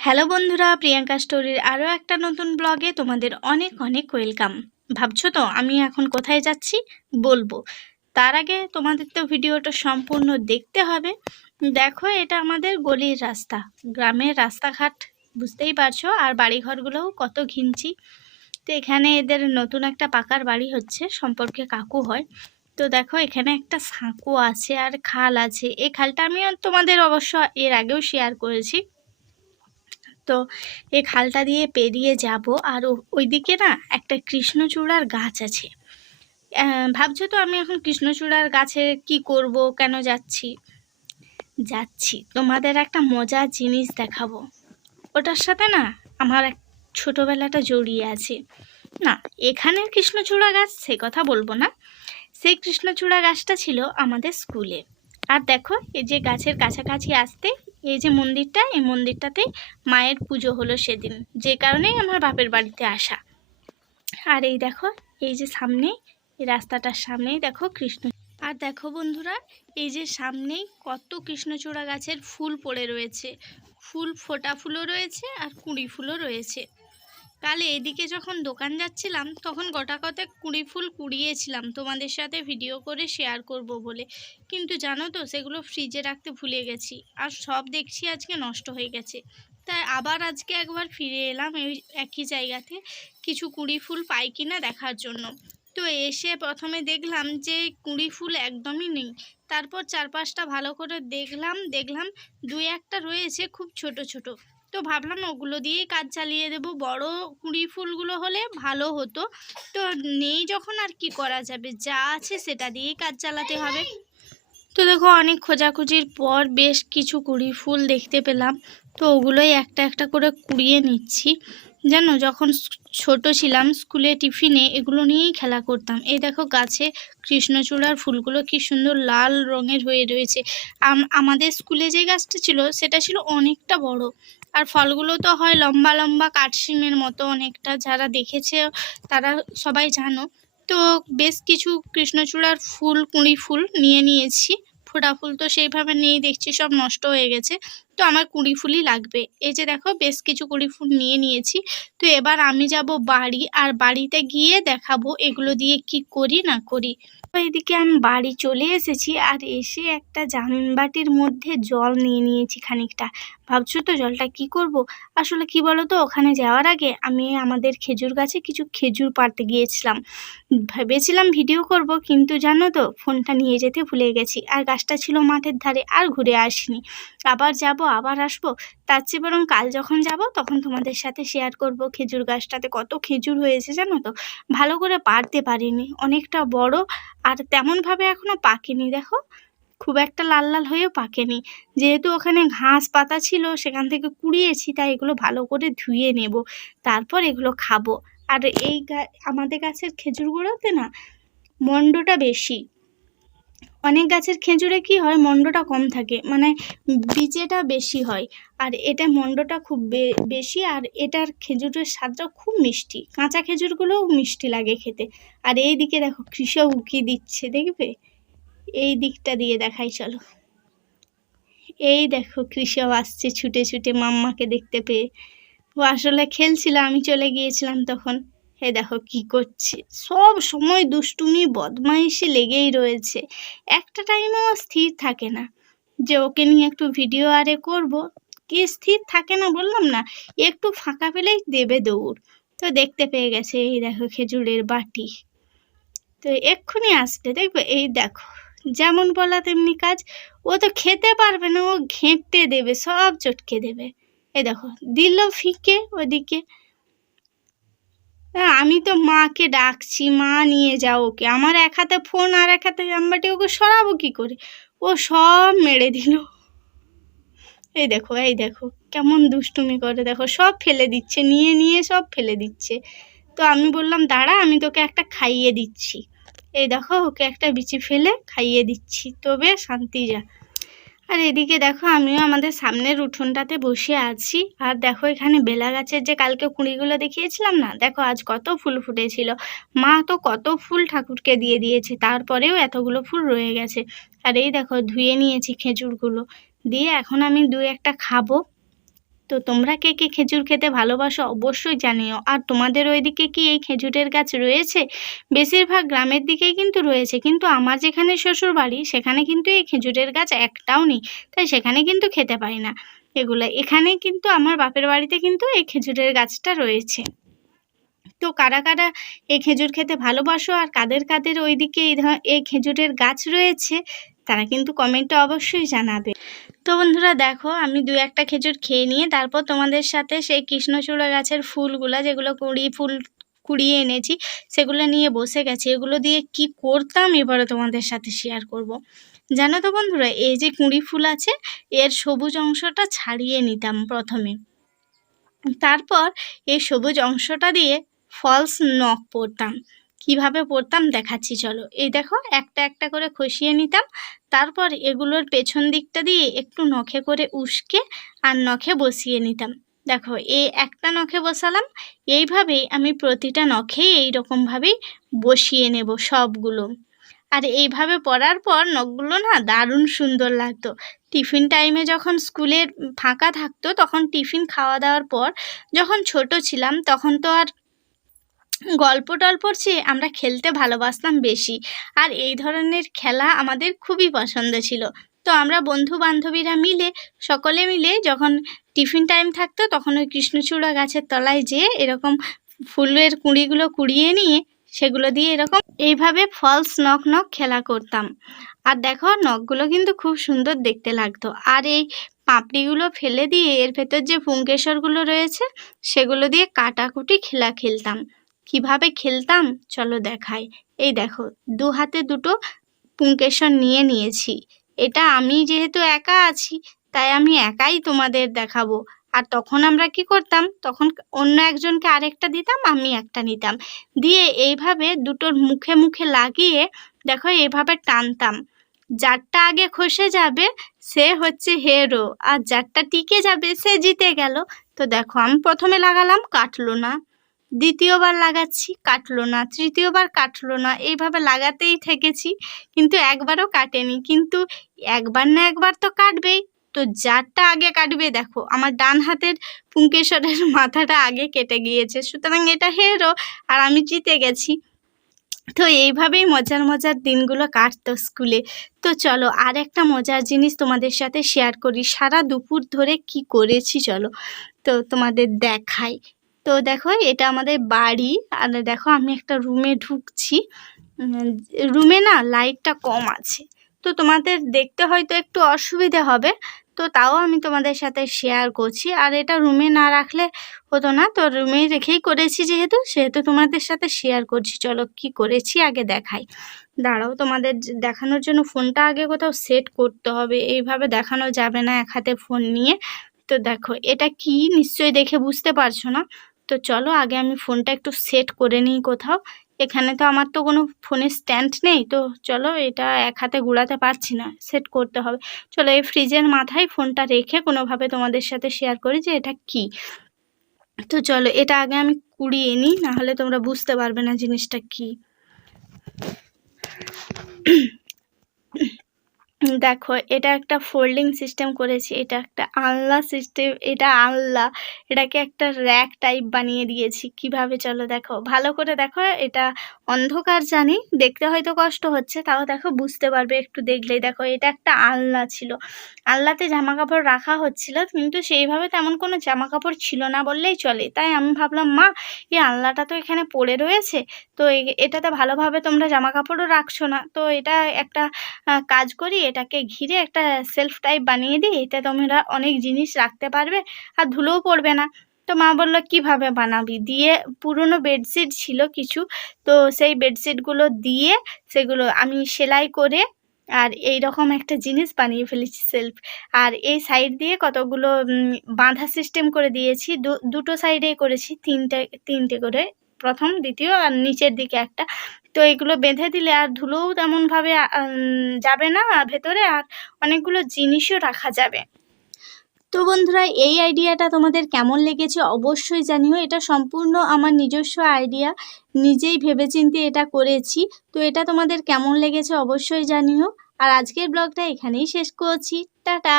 Hello বন্ধুরা, প্রিয়াঙ্কা স্টোরির আরও একটা নতুন ব্লগে তোমাদের অনেক অনেক ওয়েলকাম। ভাবছো তো আমি এখন কোথায় যাচ্ছি? বলবো। তার আগে তোমাদের তো ভিডিওটা সম্পূর্ণ দেখতে হবে। দেখো, এটা আমাদের গলির রাস্তা, গ্রামের রাস্তাঘাট, বুঝতেই পারছো। আর বাড়িঘরগুলোও কত ঘিঞ্চি। তো এখানে এদের নতুন একটা পাকার বাড়ি হচ্ছে, সম্পর্কে কাকু হয়। তো দেখো, এখানে একটা সাঁকো আছে আর খাল আছে। এই খালটা আমি তোমাদের অবশ্য এর আগেও শেয়ার করেছি। তো এই খালটা দিয়ে পেরিয়ে যাব, আর ওইদিকে না একটা কৃষ্ণচূড়ার গাছ আছে। ভাবছো তো আমি এখন কৃষ্ণচূড়ার গাছে কি করব, কেন যাচ্ছি? যাচ্ছি তোমাদের একটা মজার জিনিস দেখাবো। ওটার সাথে না আমার এক ছোটবেলাটা জড়িয়ে আছে। না, এখানের কৃষ্ণচূড়া গাছ সে কথা বলবো না। সেই কৃষ্ণচূড়া গাছটা ছিল আমাদের স্কুলে। আর দেখো, এই যে গাছের কাছাকাছি আসতে এই যে মন্দিরটা, এই মন্দিরটাতে মায়ের পুজো হলো সেদিন, যে কারণেই আমার বাপের বাড়িতে আসা। আর এই দেখো, এই যে সামনে, এই রাস্তাটার সামনেই দেখো কৃষ্ণ। আর দেখো বন্ধুরা, এই যে সামনেই কত কৃষ্ণচূড়া গাছের ফুল পড়ে রয়েছে। ফুল, ফোটা ফুলও রয়েছে আর কুঁড়ি ফুলও রয়েছে। কাল এদিকে যখন দোকান যাচ্ছিলাম তখন গোটা কতক কুঁড়ি ফুল কুড়িয়েছিলাম তোমাদের সাথে ভিডিও করে শেয়ার করব বলে, কিন্তু জানো তো সেগুলো ফ্রিজে রাখতে ভুলে গেছি। আর সব দেখছি আজকে নষ্ট হয়ে গেছে। তাই আবার আজকে একবার ফিরে এলাম এই একই জায়গাতে, কিছু কুঁড়ি ফুল পাই কিনা দেখার জন্য। তো এসে প্রথমে দেখলাম যে কুঁড়ি ফুল একদমই নেই। তারপর চারপাশটা ভালো করে দেখলাম দুই একটা রয়েছে খুব ছোট ছোট। তো ভাবলাম ওগুলো দিয়েই কাজ চালিয়ে দেব, বড় কুঁড়ি ফুলগুলো হলে ভালো হতো। তো নেই যখন আর কি করা যাবে, যা আছে সেটা দিয়েই কাজ চালাতে হবে। তো দেখো, অনেক খোঁজাখুঁজির পর বেশ কিছু কুঁড়ি ফুল দেখতে পেলাম। তো ওগুলোই একটা একটা করে কুড়িয়ে নিচ্ছি। জানো, যখন ছোট ছিলাম স্কুলে টিফিনে এগুলো নিয়েই খেলা করতাম। এই দেখো, গাছে কৃষ্ণচূড়ার ফুলগুলো কি সুন্দর লাল রঙের হয়ে রয়েছে। আমাদের স্কুলে যে গাছটা ছিল সেটা ছিল অনেকটা বড়। আর ফলগুলো তো হয় লম্বা লম্বা কাঠসিমের মতো অনেকটা, যারা দেখেছে তারা সবাই জানো। তো বেশ কিছু কৃষ্ণচূড়ার ফুল, কুঁড়ি ফুল নিয়ে নিয়েছি। ফোটা ফুল তো সেইভাবে নেই, দেখছি সব নষ্ট হয়ে গেছে। তো আমার কুঁড়ি ফুলই লাগবে। এই যে দেখো, বেশ কিছু কুঁড়ি ফুল নিয়ে নিয়েছি। তো এবার আমি যাব বাড়ি, আর বাড়িতে গিয়ে দেখাবো এগুলো দিয়ে কি করি না করি। তো এদিকে আমি বাড়ি চলে এসেছি, আর এসে একটা জামবাটির মধ্যে জল নিয়ে নিয়েছি খানিকটা। ভাবছো তো জলটা কি করব? আসলে কি বলো তো, ওখানে যাওয়ার আগে আমি আমাদের খেজুর গাছে কিছু খেজুর পাড়তে গিয়েছিলাম। ভেবেছিলাম ভিডিও করব, কিন্তু জানো তো ফোনটা নিয়ে যেতে ভুলে গেছি। আর গাছটা ছিল মাঠের ধারে, আর ঘুরে আসিনি। আবার যাব, আবার আসবো। তার চেয়ে বরং কাল যখন যাব তখন তোমাদের সাথে শেয়ার করব। খেজুর গাছটাতে কত খেজুর হয়েছে জানো তো। ভালো করে পাড়তে পারিনি, অনেকটা বড়। আর তেমনভাবে এখনো পাকেনি, দেখো খুব একটা লাল লাল হয়েও পাকেনি। যেহেতু ওখানে ঘাস পাতা ছিল সেখান থেকে কুড়িয়েছি, তাই এগুলো ভালো করে ধুয়ে নেব, তারপর এগুলো খাবো। আর এই আমাদের গাছের খেজুরগুলোতে না মন্ডটা বেশি। অনেক গাছের খেজুরে কি হয়, মন্ডটা কম থাকে, মানে বীজেটা বেশি হয়। আর এটা মন্ডটা খুব বেশি। আর এটার খেজুরের স্বাদটা খুব মিষ্টি, কাঁচা খেজুরগুলোও মিষ্টি লাগে খেতে। আর এই দিকে দেখো কৃষক উকি দিচ্ছে, দেখবে? এই দিকটা দিয়ে দেখাই চলো। এই দেখো কৃষক আসছে ছুটে ছুটে মাম্মাকে দেখতে পেয়ে। ও আসলে খেলছিল, আমি চলে গিয়েছিলাম তখন। হে দেখো কি করছে, সব সময় দুষ্টুমি বদমাইশি লেগেই রয়েছে। একটা টাইমও স্থির থাকে না যে ওকে নিয়ে একটু ভিডিও আরে করব। কি স্থির থাকে না বললাম না, একটু ফাঁকা পেলেই দেবে দৌড়। তো দেখতে পেয়ে গেছে, এই দেখো খেজুরের বাটি। তো এক্ষুনি আসবে, দেখবে? এই দেখো, যেমন বলা তেমনি কাজ। ও তো খেতে পারবে না, ও ঘেঁটে দেবে, সব চটকে দেবে। এই দেখো, দিল ফিকে ওদিকে। আমি তো মাকে ডাকছি, মা নিয়ে যাও ওকে। আমার এক হাতে ফোন আর এক হাতে জামবাটি, ওকে সরাবো কি করে? ও সব মেরে দিল। এই দেখো, এই দেখো কেমন দুষ্টুমি করে, দেখো সব ফেলে দিচ্ছে, নিয়ে নিয়ে সব ফেলে দিচ্ছে। তো আমি বললাম দাঁড়া, আমি তোকে একটা খাইয়ে দিচ্ছি। এই দেখো, ওকে একটা বিচি ফেলে খাইয়ে দিচ্ছি, তবে শান্তি যা। আর এদিকে দেখো, আমিও আমাদের সামনের উঠোনটাতে বসে আছি। আর দেখো, এখানে বেলা গাছের যে কালকে কুঁড়িগুলো দেখিয়েছিলাম না, দেখো আজ কত ফুল ফুটেছিল। মা তো কত ফুল ঠাকুরকে দিয়ে দিয়েছে, তারপরেও এতগুলো ফুল রয়ে গেছে। আর এই দেখো, ধুয়ে নিয়েছি খেজুরগুলো দিয়ে, এখন আমি দু একটা খাবো। তো তোমরা কে কে খেজুর খেতে ভালোবাসো অবশ্যই জানিও। আর তোমাদের ওইদিকে কি এই খেজুরের গাছ রয়েছে? বেশিরভাগ গ্রামের দিকেই কিন্তু রয়েছে, কিন্তু আমার যেখানে শ্বশুর বাড়ি সেখানে কিন্তু এই খেজুরের গাছ একটাও নেই, তাই সেখানে কিন্তু খেতে পাই না এগুলো। এখানে কিন্তু আমার বাপের বাড়িতে কিন্তু এই খেজুরের গাছটা রয়েছে। তো কারা কারা এই খেজুর খেতে ভালোবাসো আর কাদের কাদের ওইদিকে এই খেজুরের গাছ রয়েছে তারা কিন্তু কমেন্টে অবশ্যই জানাবে। তো বন্ধুরা দেখো, আমি 2-1টা খেজুর খেয়ে নিয়ে তারপর তোমাদের সাথে সেই কৃষ্ণচূড়া গাছের ফুলগুলা, যেগুলো ফুল কুড়িয়ে এনেছি, সেগুলো নিয়ে বসে গেছি। এগুলো দিয়ে কি করতাম এবারে তোমাদের সাথে শেয়ার করব। জানো তো বন্ধুরা, এই যে কুঁড়ি ফুল আছে এর সবুজ অংশটা ছাড়িয়ে নিতাম প্রথমে, তারপর এই সবুজ অংশটা দিয়ে ফলস নখ পরতাম। কিভাবে পরতাম দেখাচ্ছি চলো। এই দেখো, একটা একটা করে খসিয়ে নিতাম, তারপর এগুলোর পেছন দিকটা দিয়ে একটু নখে করে উস্কে আর নখে বসিয়ে নিতাম। দেখো, এই একটা নখে বসালাম, এইভাবেই আমি প্রতিটা নখেই এইরকমভাবেই বসিয়ে নেব সবগুলো। আর এইভাবে পরার পর নখগুলো না দারুণ সুন্দর লাগতো। টিফিন টাইমে যখন স্কুলের ফাঁকা থাকতো তখন টিফিন খাওয়া দাওয়ার পর, যখন ছোট ছিলাম তখন তো আর গল্প টল্পর চেয়ে আমরা খেলতে ভালোবাসতাম বেশি। আর এই ধরনের খেলা আমাদের খুবই পছন্দ ছিল। তো আমরা বন্ধু বান্ধবীরা মিলে, সকলে মিলে যখন টিফিন টাইম থাকতো তখন ওই কৃষ্ণচূড়া গাছের তলায় যেয়ে এরকম ফুলের কুঁড়িগুলো কুড়িয়ে নিয়ে সেগুলো দিয়ে এরকম এইভাবে ফলস নক নক খেলা করতাম। আর দেখো, নখগুলো কিন্তু খুব সুন্দর দেখতে লাগতো। আর এই পাপড়িগুলো ফেলে দিয়ে এর ভেতর যে পুংকেশরগুলো রয়েছে সেগুলো দিয়ে কাটাকুটি খেলা খেলতাম। কিভাবে খেলতাম চলো দেখাই। এই দেখো, 2 হাতে 2টো পুংকেশর নিয়ে নিয়েছি। এটা আমি যেহেতু একা আছি তাই আমি একাই তোমাদের দেখাবো। আর তখন আমরা কি করতাম, তখন অন্য একজনকে আরেকটা দিতাম, আমি একটা নিতাম, দিয়ে এইভাবে দুটোর মুখে মুখে লাগিয়ে দেখো এইভাবে টানতাম। যারটা আগে খসে যাবে সে হচ্ছে হিরো, আর যারটা টিকে যাবে সে জিতে গেল। তো দেখো, আমি প্রথমে লাগালাম, কাটলো না, দ্বিতীয়বার লাগাচ্ছি, কাটলো না, তৃতীয়বার কাটলো না, এইভাবে লাগাতেই থেকেছি, কিন্তু একবারও কাটেনি। কিন্তু একবার না একবার তো কাটবেই। তো যারটা আগে কাটবে, দেখো আমার ডান হাতের পুংকেশরের মাথাটা আগে কেটে গিয়েছে, সুতরাং এটা হিরো আর আমি জিতে গেছি। তো এইভাবেই মজার মজার দিনগুলো কাটতো স্কুলে। তো চলো আর একটা মজার জিনিস তোমাদের সাথে শেয়ার করি, সারা দুপুর ধরে কি করেছি চলো তো তোমাদের দেখাই। তো দেখো, এটা আমাদের বাড়ি। আর দেখো, আমি একটা রুমে ঢুকছি। রুমে না লাইটটা কম আছে, তো তোমাদের দেখতে হয়তো একটু অসুবিধে হবে, তো তাও আমি তোমাদের সাথে শেয়ার করছি। আর এটা রুমে না রাখলে হতো না, তো রুমেই রেখেই করেছি যেহেতু, সেহেতু তোমাদের সাথে শেয়ার করছি। চলো কি করেছি আগে দেখাই। দাঁড়াও, তোমাদের দেখানোর জন্য ফোনটা আগে কোথাও সেট করতে হবে, এইভাবে দেখানো যাবে না এক হাতে ফোন নিয়ে। তো দেখো, এটা কি নিশ্চয়ই দেখে বুঝতে পারছো না। তো চলো আগে আমি ফোনটা একটু সেট করে নিই কোথাও। এখানে তো আমার তো কোনো ফোনের স্ট্যান্ড নেই, তো চলো এটা এক হাতে গুড়াতে পারছি না, সেট করতে হবে। চলো এই ফ্রিজের মাথায় ফোনটা রেখে কোনোভাবে তোমাদের সাথে শেয়ার করি যে এটা কি। তো চলো এটা আগে আমি কুড়িয়ে নিই, নাহলে তোমরা বুঝতে পারবে না জিনিসটা কি। দেখো, এটা একটা ফোল্ডিং সিস্টেম করেছি, এটা একটা আলনা সিস্টেম, এটা আলনা, এটাকে একটা র্যাক টাইপ বানিয়ে দিয়েছি। কিভাবে চলো দেখো, ভালো করে দেখো। এটা অন্ধকার জানি, দেখতে হয়তো কষ্ট হচ্ছে, তাও দেখো বুঝতে পারবে একটু দেখলেই। দেখো, এটা একটা আলনা ছিল, আলনাতে জামা কাপড় রাখা হচ্ছিল, কিন্তু সেইভাবে তেমন কোনো জামা কাপড় ছিল না বললেই চলে। তাই আমি ভাবলাম, মা এই আলনাটা তো এখানে পড়ে রয়েছে, তো এটাতে ভালোভাবে তোমরা জামা কাপড়ও রাখছো না, তো এটা একটা কাজ করি, এটাকে ঘিরে একটা সেলফ টাইপ বানিয়ে দিই, এতে তোমরা অনেক জিনিস রাখতে পারবে আর ধুলোও পড়বে না। তো মা বললো কিভাবে বানাবি, দিয়ে পুরনো বেডশিট ছিল কিছু, তো সেই বেডশিটগুলো দিয়ে সেগুলো আমি সেলাই করে আর এই রকম একটা জিনিস বানিয়ে ফেলেছি সেলফ। আর এই সাইড দিয়ে কতগুলো বাঁধা সিস্টেম করে দিয়েছি, দুটো সাইডেই করেছি, তিনটে তিনটে করে, প্রথম দ্বিতীয় আর নিচের দিকে একটা। তো এগুলো বেঁধে দিলে আর ধুলোও তেমনভাবে যাবে না ভেতরে, আর অনেকগুলো জিনিসও রাখা যাবে। তো বন্ধুরা, এই আইডিয়াটা তোমাদের কেমন লেগেছে অবশ্যই জানিও। এটা সম্পূর্ণ আমার নিজস্ব আইডিয়া, নিজেই ভেবেচিন্তে এটা করেছি। তো এটা তোমাদের কেমন লেগেছে অবশ্যই জানিও। আর আজকের ব্লগটা এখানেই শেষ করছি, টাটা।